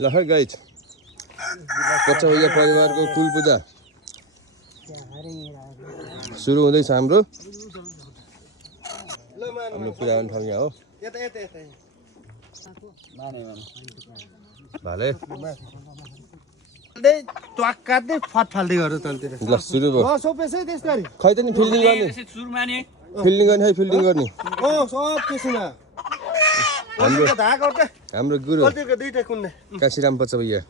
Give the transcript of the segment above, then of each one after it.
ल है गाइज पचौया परिवारको कुल पूजा सुरु हुँदैछ हाम्रो पूजा गर्ने ठाउँ यहाँ हो भाले काट्दै फट फाल्दै गर्छ तलतिर ल सुरु भयो सोपेसै त्यसरी खै त नि फिल्डिङ गर्ने फिल्डिङ गर्ने सब त्यसमा हाम्रो गुरु दुईटा कुन्ने काशीराम पचौया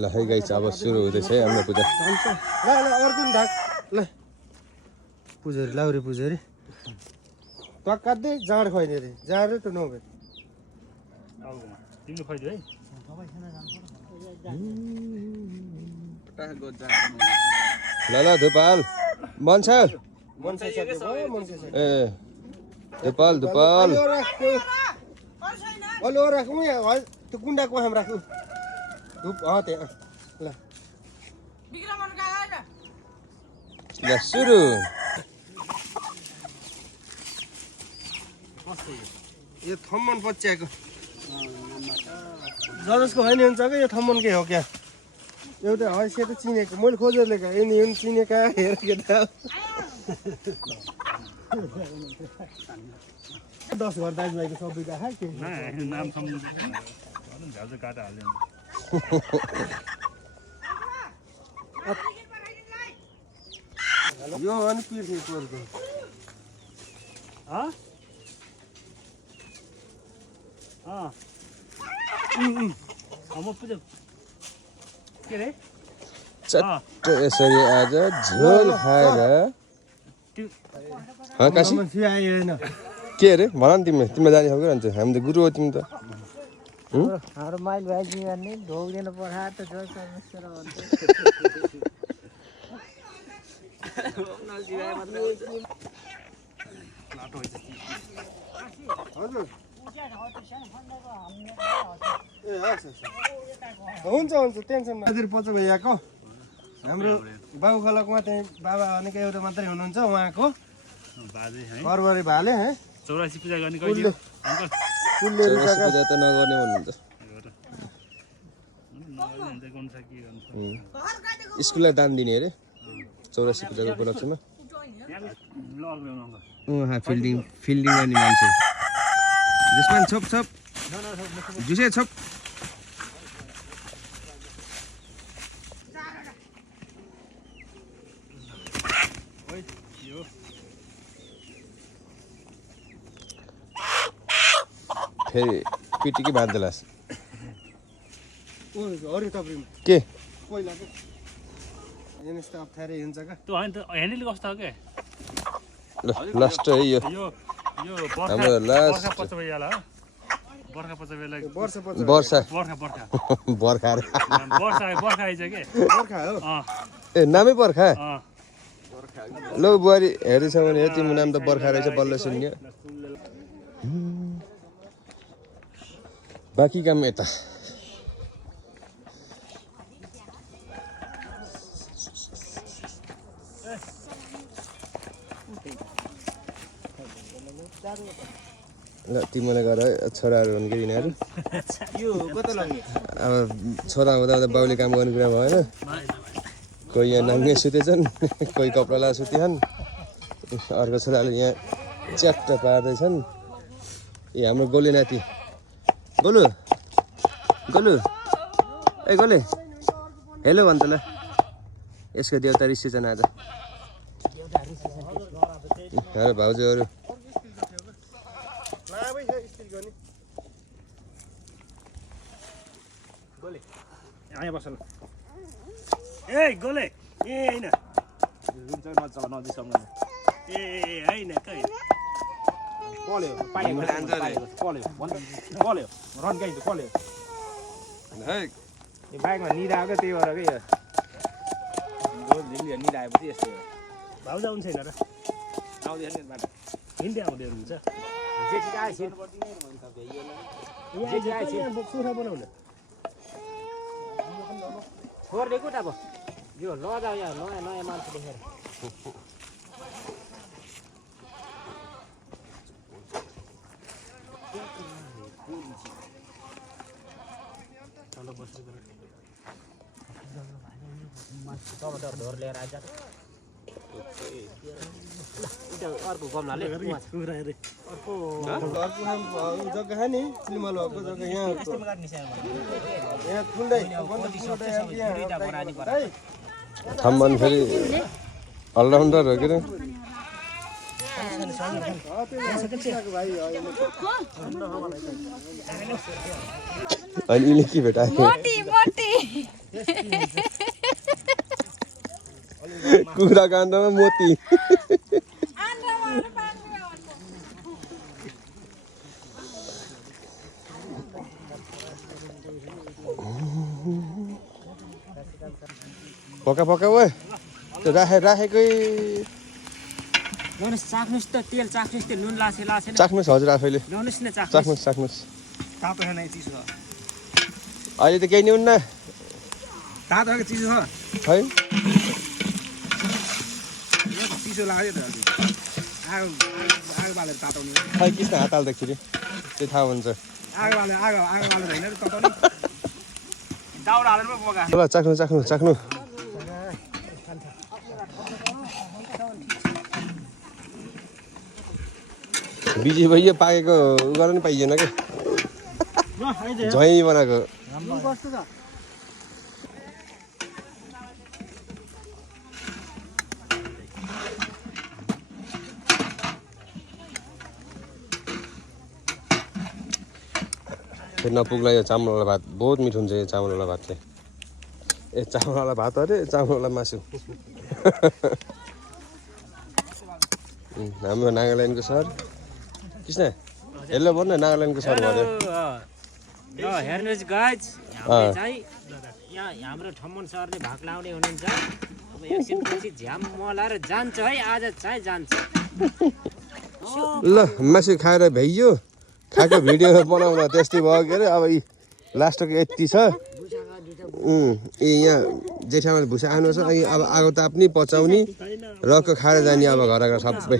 ल है गाइस अब सुरु हुँदैछ है हाम्रो पूजा ल अर्को नि ढाक ल पुजेरी लाउरे पुजेरी टक काट्दै जाँड खुवाइदियो अरे जाँड त नभए तिमीले खुवाइदियो है ल ल धुपाल मन छ ए धुपाल अलि राखौँ यहाँ त्यो कुन्डाको हामी राखौँ धुप त्यहाँ ल सुरु यो थम्मन पच्याएको जजसको होइन हुन्छ क्या यो थम्मनकै हो क्या एउटा हैसियत त चिनेको मैले खोजेर ल्याएको यिनी हुन् चिनेका हेर केटा 10 घर दाजुभाइको सबैको आहा के नाम सम्झाउँछ काटा हाल्यो यो अनि पिर्थे पोरको म पुजा के रे चट्ट यसरी आज झोल खाएर काशी के अरे भन नि तिमीले जाने खालको रहन्छ हामी त गुरु हो तिमी त हाम्रो माइल भाइ नि ढोक्दैन पठाए त जय परमेश्वर हजुर हुन्छ टेन्सन नलिएर पचौँ यहाँको हाम्रो बाबुखलाको त्यही बाबा भनेको एउटा मात्रै हुनुहुन्छ उहाँको घरबारी भाले 84 पूजा गर्ने कहिले पूजा त नगर्ने भन्नुहुन्छ स्कुललाई दान दिने अरे 84 पूजाको उपलक्ष्यमा फिल्डिङ गर्ने मान्छे जसमा छोप जुसे छोप फेरि पिटिकी बाँध्दैलास के अप्ठ्यारै हुन्छ क्या त्यो होइन त ह्यान्डल कस्तो हो के ल लास्ट है यो हाम्रो लास्ट बर्खा आइज के ए नामै बर्खा ल बुहारी हेरेछ भने तिम्रो नाम त बर्खा रहेछ बल्ल सुन्यो बाँकी काम यता ल तिमीलाई गएर छोराहरू हुन् कि यिनीहरू अब छोरा हुँदा हुँदा बाउले काम गर्ने कुरा भएन कोही यहाँ नङ्गे सुतेछन् कोही कपडा लाएर सुतेछन् अर्को छोराले यहाँ च्याट्ट पार्दैछन् ए हाम्रो गोले नाति गोलु ए गोले हेलो भन् त ल यसको देउता रिसेछन् आज भाउजूहरू ए गोले ए हैन रुम चाहिँ नचला नदिसम्म ए हैन कहि कल्यो पाइयो रन गाइन्छ कल्यो है यो बाइकमा निदाएको त्यही भएर के यो निदाएपछि यस्तो भाउजा हुन्छ छैन र आउँदैन बाटो हिँड्दै आउँदै हुन्छ जेठी आएछ सुखा बनाउनु छोडिदिएको त अब यो लजाऊ यहाँ नयाँ मान्छे देखेर ढोर लिएर आइज अर्को गमलाले अर्को जग्गा छ नि सिलमल भएको जग्गा यहाँ ठुल्दै थम्बन फेरि अलराउन्डर हो के रे अनि यिनले के भेटायो कुखुराको आन्द्रामा मोती पका पका ओए त्यो राखेकै ल्याउनुहोस् चाख्नुहोस् त तेल चाख्नुहोस् त्यो नुन लासे लासेन चाख्नुहोस् हजुर आफैले ल्याउनुहोस् न चाख्नुहोस् तातो छैन चिसो छ अहिले त केही नि हुन्न तातो चिसो छ है चिसो लाग्यो त आगो बालेर ताताउनु खै किन हात हाल्दाखेरि त्यो थाहा हुन्छ आगो बालेर होइन ताताउनु दाउरा हालेर पो पका ल चाख्नु बिजी भइयो पाकेको गर्न नि पाइएन क्या झैँ बनाएको फेरि नपुग्ला यो चामलवाला भात बहुत मिठो हुन्छ यो चामलवाला भातले ए चामलवाला भात अरे चामलवाला मासु हाम्रो नागाल्यान्डको सहर कृष्ण हेलो भन्नु नागाल्यान्डको सहर भन्यो हेर्नुहोस् गाइज हामीले चाहिँ यहाँ हाम्रो ठम्मन सरले भाग लाउने हुनुहुन्छ अब एकछिनपछि झ्याम मलाएर जान्छ है आज चाहिँ जान्छ ल मासु खाएर भ्याइयो खाएको भिडियो बनाउँदा त्यस्तै भयो के अरे अब यी लास्टको यति छ यहाँ जेठामा भुसा आउनु छ अनि अब आगो ताप्ने पचाउने रक्क खाएर जाने अब घर सबै